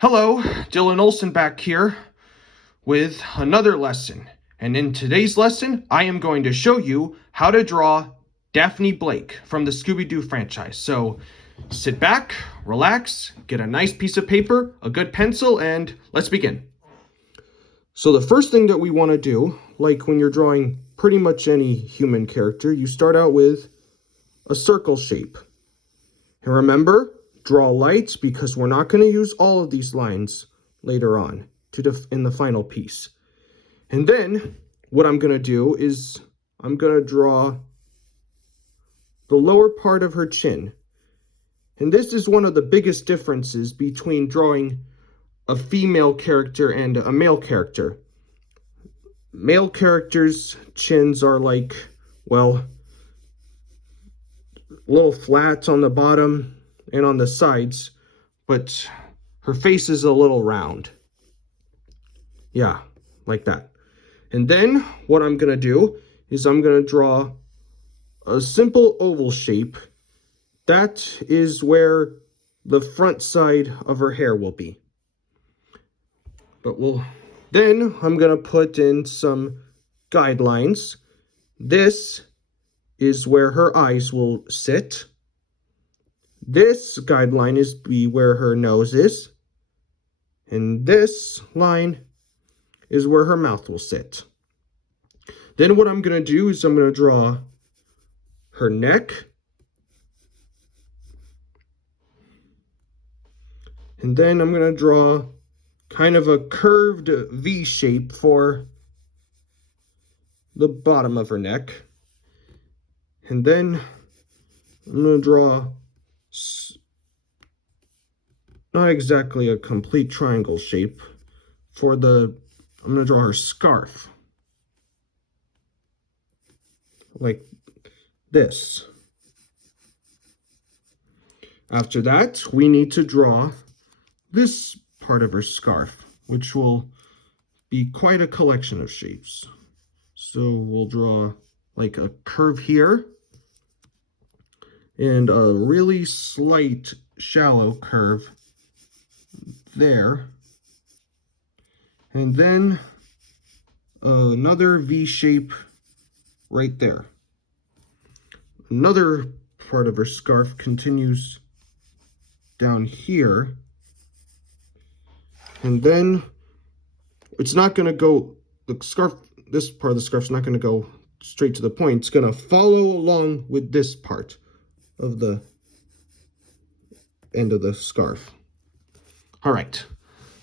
Hello, Dylan Olson back here with another lesson. And in today's lesson, I am going to show you how to draw Daphne Blake from the Scooby-Doo franchise. So sit back, relax, get a nice piece of paper, a good pencil, and let's begin. So the first thing that we want to do, like when you're drawing pretty much any human character, you start out with a circle shape. And remember, draw lights because we're not going to use all of these lines later on in the final piece. And then what I'm going to do is I'm going to draw the lower part of her chin. And this is one of the biggest differences between drawing a female character and a male character. Male characters' chins are like, well, a little flat on the bottom and on the sides, but her face is a little round. Yeah, like that. And then what I'm going to do is I'm going to draw a simple oval shape. That is where the front side of her hair will be. Then I'm going to put in some guidelines. This is where her eyes will sit. This guideline is where her nose is. And this line is where her mouth will sit. Then what I'm going to do is I'm going to draw her neck. And then I'm going to draw kind of a curved V shape for the bottom of her neck. And then I'm going to draw not exactly a complete triangle shape I'm going to draw her scarf. Like this. After that, we need to draw this part of her scarf, which will be quite a collection of shapes. So we'll draw like a curve here and a really slight shallow curve there. And then another V shape right there. Another part of her scarf continues down here. And then it's not going to go, this part of the scarf is not going to go straight to the point. It's going to follow along with this part of the end of the scarf. All right.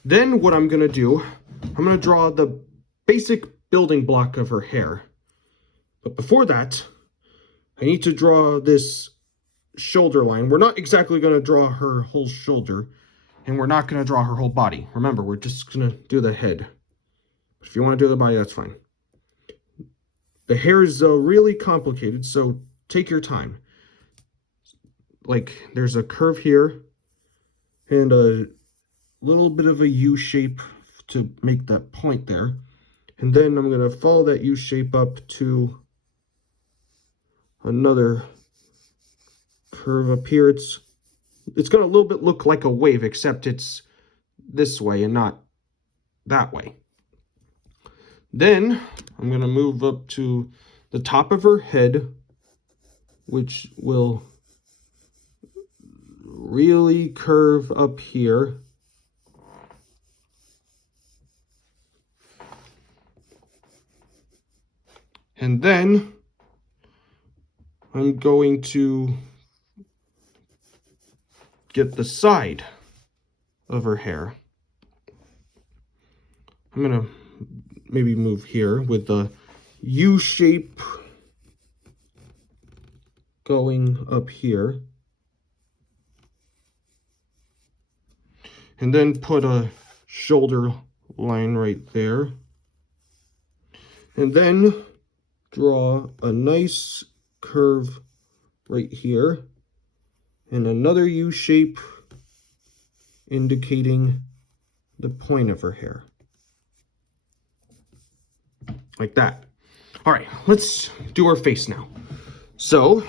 Then what I'm going to do, I'm going to draw the basic building block of her hair. But before that, I need to draw this shoulder line. We're not exactly going to draw her whole shoulder, and we're not going to draw her whole body. Remember, we're just going to do the head. But if you want to do the body, that's fine. The hair is really complicated, so take your time. Like, there's a curve here, and a little bit of a U shape to make that point there. And then I'm going to follow that U shape up to another curve up here. It's going to a little bit look like a wave, except it's this way and not that way. Then I'm going to move up to the top of her head, which will really curve up here. And then I'm going to get the side of her hair. I'm going to maybe move here with the U shape going up here. And then put a shoulder line right there. And then draw a nice curve right here. And another U shape indicating the point of her hair. Like that. All right, let's do her face now. So,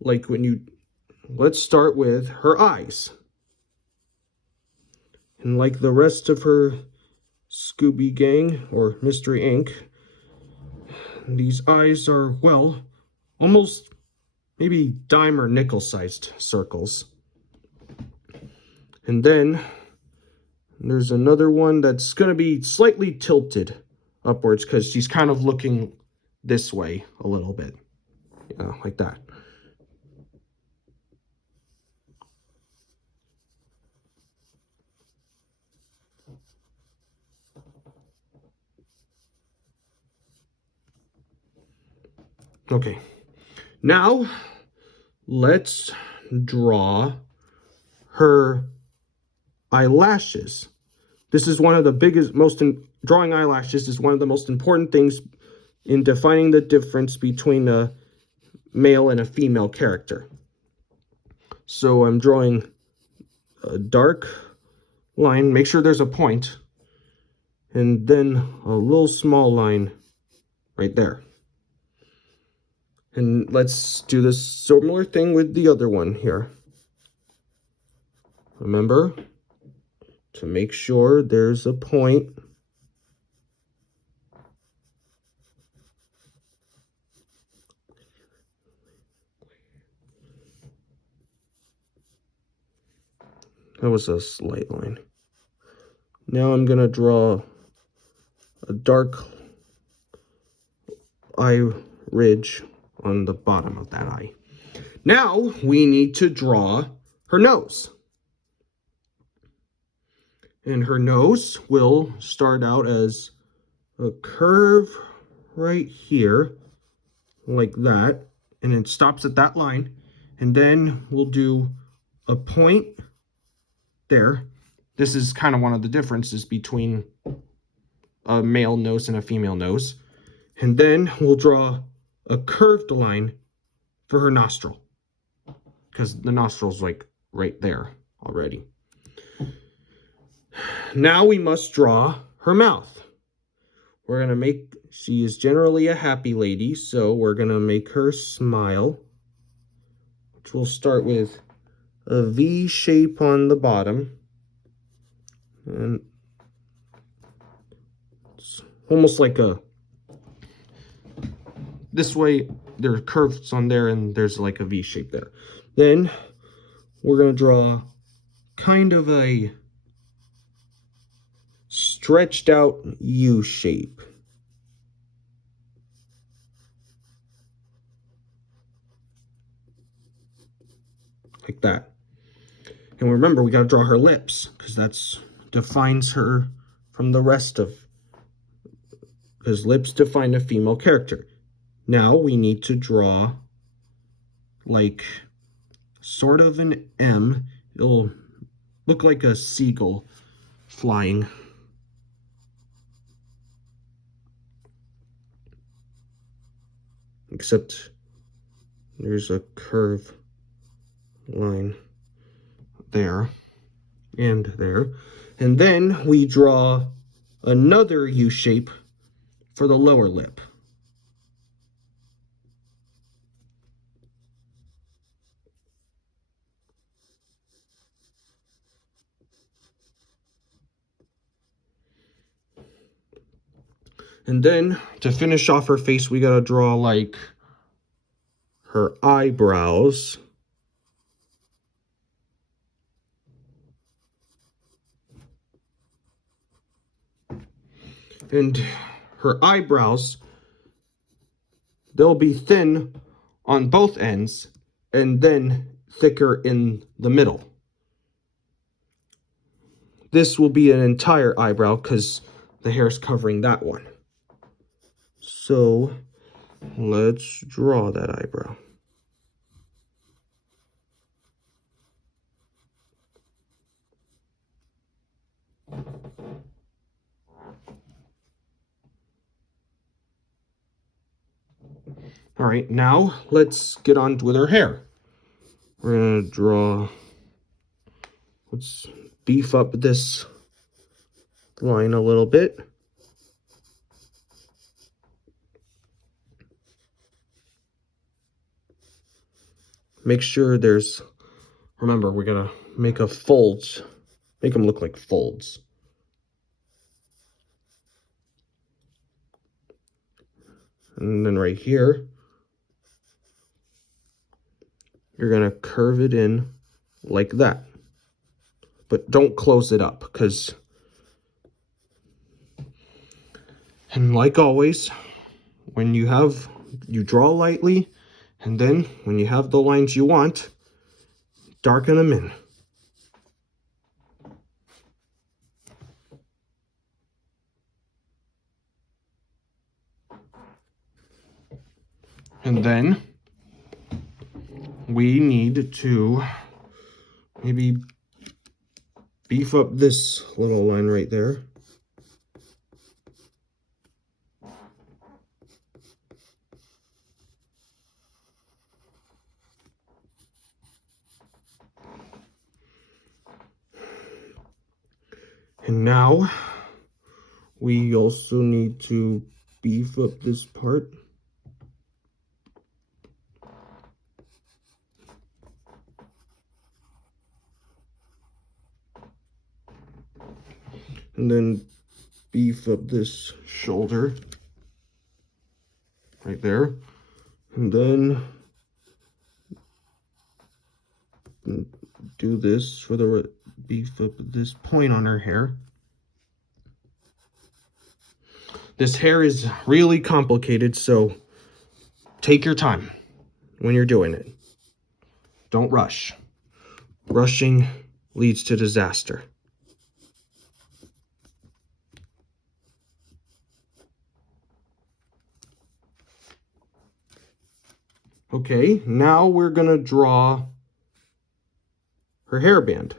let's start with her eyes. And like the rest of her Scooby Gang or Mystery Inc., these eyes are, well, almost maybe dime or nickel sized circles. And then there's another one that's going to be slightly tilted upwards because she's kind of looking this way a little bit. Yeah, like that. Okay, now let's draw her eyelashes. This is one of the biggest, drawing eyelashes is one of the most important things in defining the difference between a male and a female character. So I'm drawing a dark line, make sure there's a point, and then a little small line right there. And let's do this similar thing with the other one here. Remember to make sure there's a point. That was a slight line. Now I'm going to draw a dark eye ridge on the bottom of that eye. Now we need to draw her nose. And her nose will start out as a curve right here, like that, and it stops at that line. And then we'll do a point there. This is kind of one of the differences between a male nose and a female nose. And then we'll draw a curved line for her nostril, because the nostril's like right there already. Now we must draw her mouth. We're going to make, she is generally a happy lady, so we're going to make her smile, which we'll start with a V shape on the bottom. And it's almost like this way, there are curves on there, and there's like a V shape there. Then we're going to draw kind of a stretched out U shape. Like that. And remember, we got to draw her lips, because that's defines her from the rest of, because lips define a female character. Now we need to draw like sort of an M. It'll look like a seagull flying. Except there's a curve line there and there. And then we draw another U shape for the lower lip. And then to finish off her face, we gotta draw like her eyebrows. And her eyebrows, they'll be thin on both ends and then thicker in the middle. This will be an entire eyebrow because the hair is covering that one. So let's draw that eyebrow. All right, now let's get on with her hair. We're gonna draw, let's beef up this line a little bit. Make sure there's, remember, we're gonna make a fold Make them look like folds. And then right here, you're going to curve it in like that. But don't close it up, because, and like always, when you draw lightly, and then when you have the lines you want, darken them in. And then we need to maybe beef up this little line right there. And now we also need to beef up this part. And then beef up this shoulder right there. And then do this for the beef up this point on her hair. This hair is really complicated, so take your time when you're doing it. Don't rush. Rushing leads to disaster. Okay, now we're gonna draw her hairband.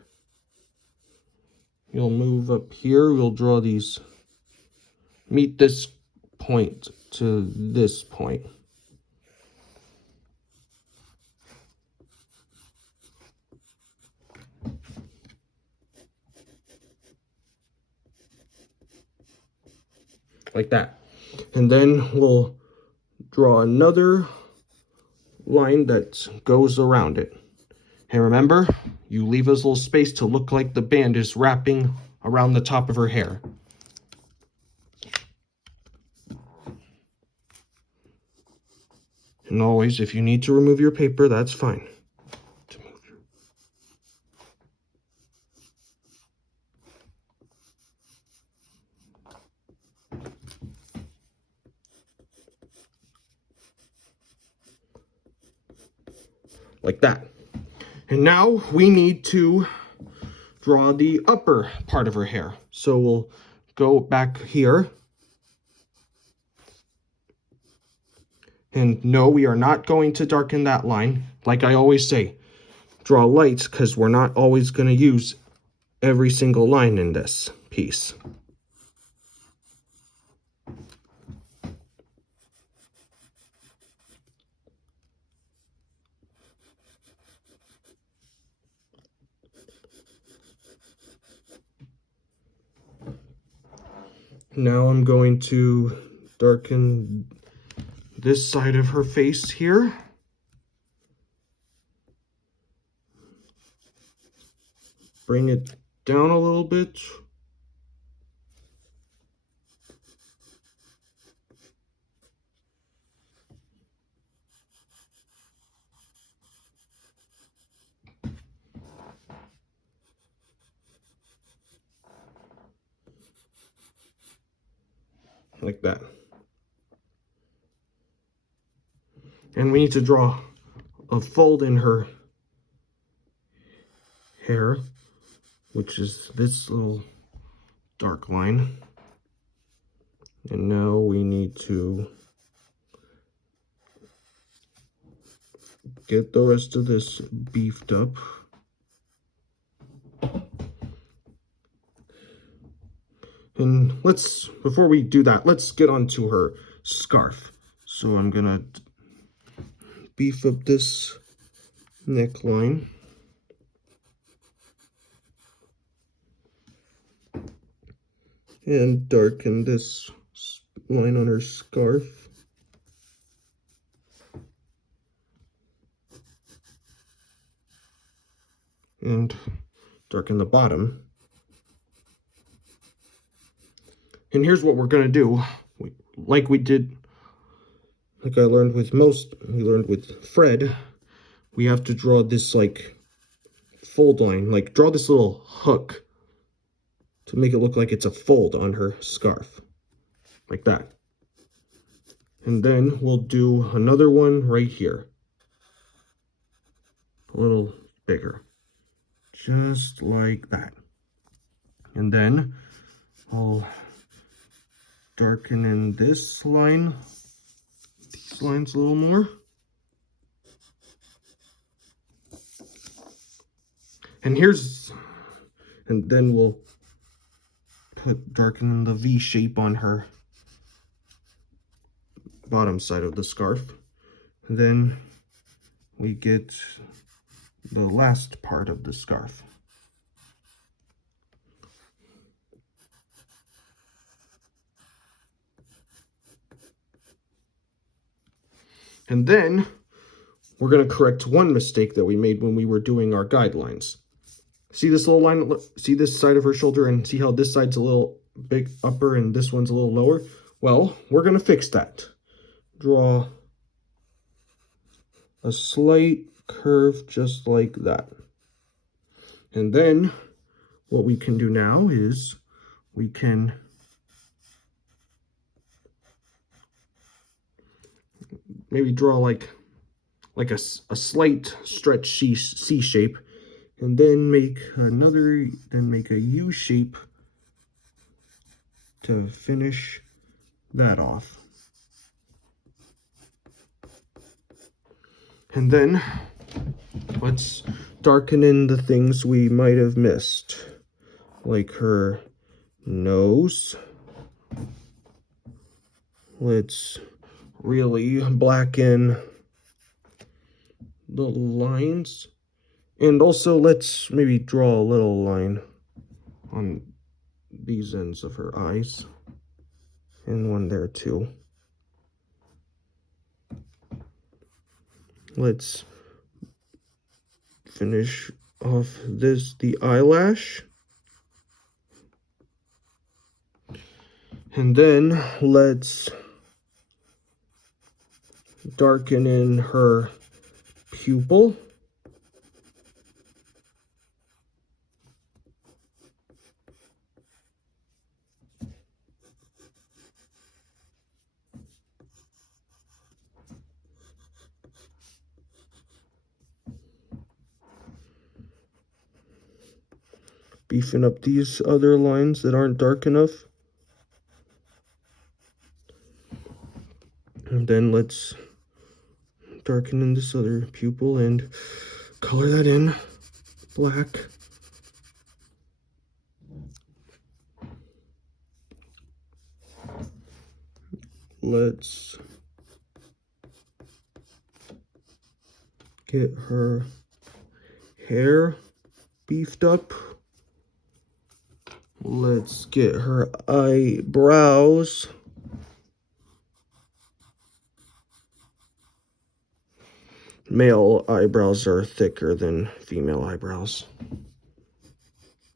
You'll move up here, we'll draw these, meet this point to this point. Like that. And then we'll draw another line that goes around it. And remember, you leave us a little space to look like the band is wrapping around the top of her hair. And always, if you need to remove your paper, that's fine. Like that. And now we need to draw the upper part of her hair. So we'll go back here. And no, we are not going to darken that line. Like I always say, draw lights, because we're not always going to use every single line in this piece. Now I'm going to darken this side of her face here. Bring it down a little bit. Like that. And we need to draw a fold in her hair, which is this little dark line. And now we need to get the rest of this beefed up. And before we do that, let's get onto her scarf. So I'm gonna beef up this neckline. And darken this line on her scarf. And darken the bottom. And here's what we're going to do. Like we did, like we learned with Fred, we have to draw this like fold line, like draw this little hook to make it look like it's a fold on her scarf, like that. And then we'll do another one right here, a little bigger, just like that. And then I'll darken in this line, these lines a little more. And then we'll darken in the V shape on her bottom side of the scarf. And then we get the last part of the scarf. And then we're going to correct one mistake that we made when we were doing our guidelines. See this little line? See this side of her shoulder, and see how this side's a little big upper and this one's a little lower? Well, we're going to fix that. Draw a slight curve just like that. And then what we can do now is we can maybe draw like a slight stretch C shape, and then make a U shape to finish that off. And then let's darken in the things we might have missed, like her nose. Let's really blacken the lines, and also let's maybe draw a little line on these ends of her eyes, and one there too. Let's finish off the eyelash, and then let's darken in her pupil. Beefing up these other lines that aren't dark enough. And then let's darken in this other pupil and color that in black. Let's get her hair beefed up. Let's get her eyebrows. Male eyebrows are thicker than female eyebrows.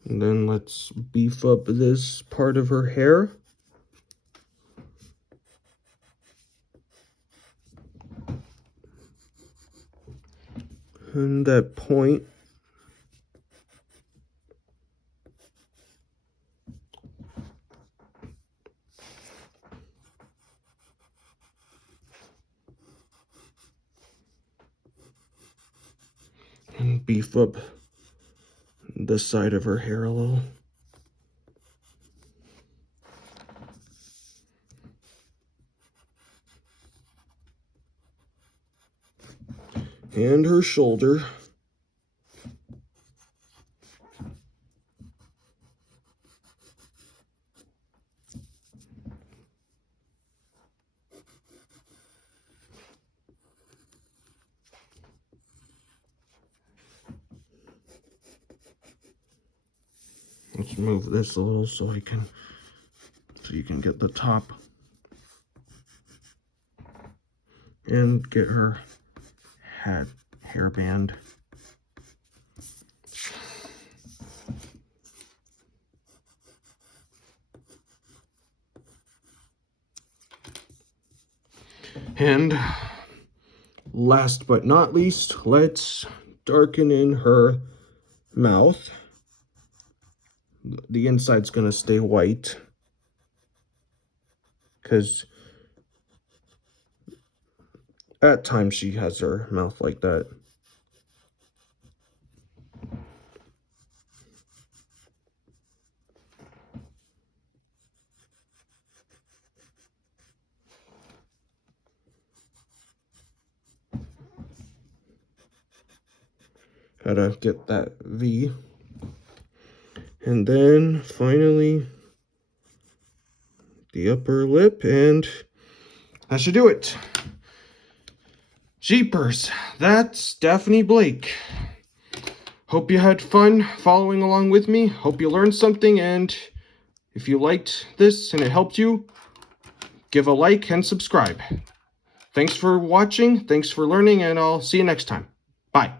And then let's beef up this part of her hair. And that point. And beef up the side of her hair a little. And her shoulder. Let's move this a little so you can get the top and get her hairband. And last but not least, let's darken in her mouth. The inside's gonna stay white because at times she has her mouth like that. Gotta get that V. And then finally the upper lip, and that should do it. Jeepers, that's Daphne Blake. Hope you had fun following along with me. Hope you learned something, and if you liked this and it helped you, give a like and subscribe. Thanks for watching, thanks for learning, and I'll see you next time. Bye.